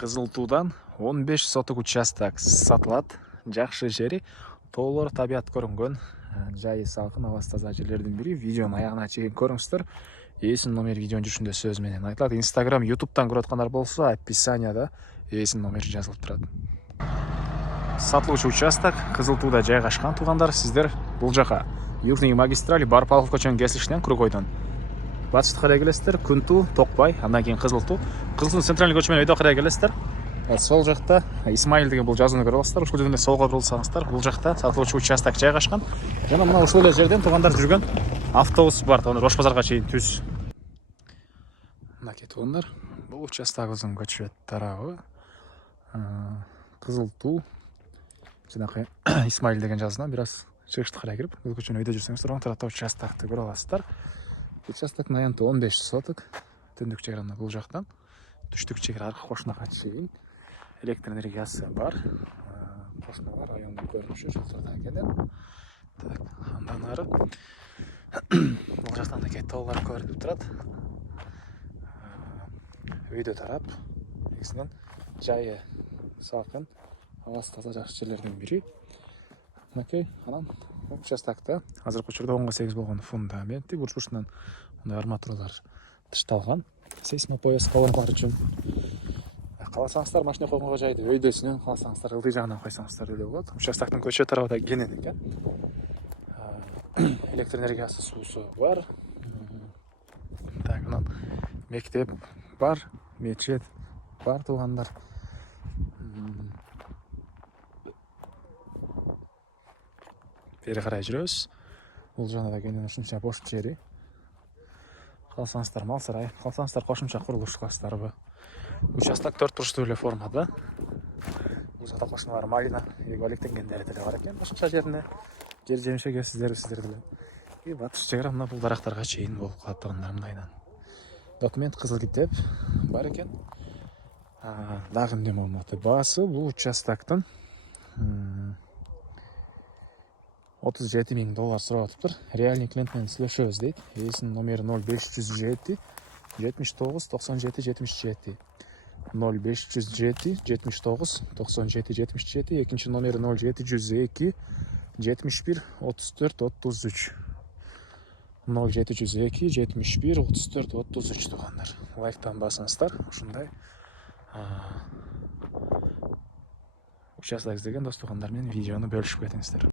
Кызыл Туудан 15 соток участок сатылат. Жакшы жери, тоолор табият көрүнгөн, жайы салкын, абасы таза жерлердин бири. Видеонун аягына чейин көрүңүздөр. Ээсинин номери видеонун жүрүшүндө сөз менен айтылат. Instagram, YouTube'дан көрүп аткандар болсо, описанияда ээсинин номери жазылып турат. Сатылуучу участок Кызыл Тууда жайгашкан. Туугандар, сиздер бул жака Южный магистраль Барпалов көчөнүн кесилишинен Крукойдон батышты карай келесиздер. Күнту, Токпай, андан кийин Кызыл Туу. Кызыл Туу центральный көчө менен өйдө карай келесиздер. Сол жакта Исмаил деген бул жазууну көрүп аласыздар. Ушул жерден солго бурулсаңыздар, бул жакта сатылуучу участок жайгашкан. Жана мына ушул эле жерден туугандар жүргөн автобус бар. Рош базарга чейин түз. Мынакей туугандар, бул участогубуздун көчө тарабы. Кызыл Туу жанакы Исмаил деген жазуудан бир аз чыгышты карай кирип, бул көчөнүн өйдө жүрсөңүздөр оң тарапта участокты көрүп аласыздар. Участоктун аянты 15 соток. Түндүк чегара бул жактан, түштүк чегара аркы кошунага чейин. Электр энергиясы бар. Кошуна райондун көрүнүшү жылтырда экен. Так, андан ары бул жактан да тоолор көрүнүп турат. Өйдө тарап, негизинен жайы салкын, абасы таза жакшы жерлердин бири. Мынакей, анан участокто азыркы учурда 10/8 болгон фундаменти, бурч-бурчунан мындай арматуралар тышталган. Сейсмопояскалар үчүн. Кааласаңыздар машина койгонго жайды өйдөсүнөн, кааласаңыздар ылдый жагынан койсоңуздар деле болот. Участоктун көчө тарабы да кенен экен. Электр энергиясы, суусу бар. Так, анан мектеп бар, мечет бар туугандар. Бери карай жүрөбүз. Бул жана да кенен ушунча бош жери. Калсаңыздар мал сарай, калсаңыздар кошумча курулуш класстарыбы. Участок 4 бурчтуу эле формада. Бул жакта кошуналар малина, эголиктенгендери деле бар экен. Башка жерине жер жемишке келсиздер деле. И батыш чегара мына бул дарактарга чейин болуп калат туугандар мындайдан. Документ кызыл китеп бар экен. Дагы эмне болмокты? Баасы бул участоктун $37,000 сурап атыптыр. Реальный клиент менен сүйлөшөбүз дейт. Ээсинин номери 0507 79 97 77. 0507 79 97 77. Экинчи номери 0702 71 34 33. 0702 71 34 33 туугандар. Лайктан басыңыздар. Ушундай участок издеген дос туугандар менен видеону бөлүшүп кетиңиздер.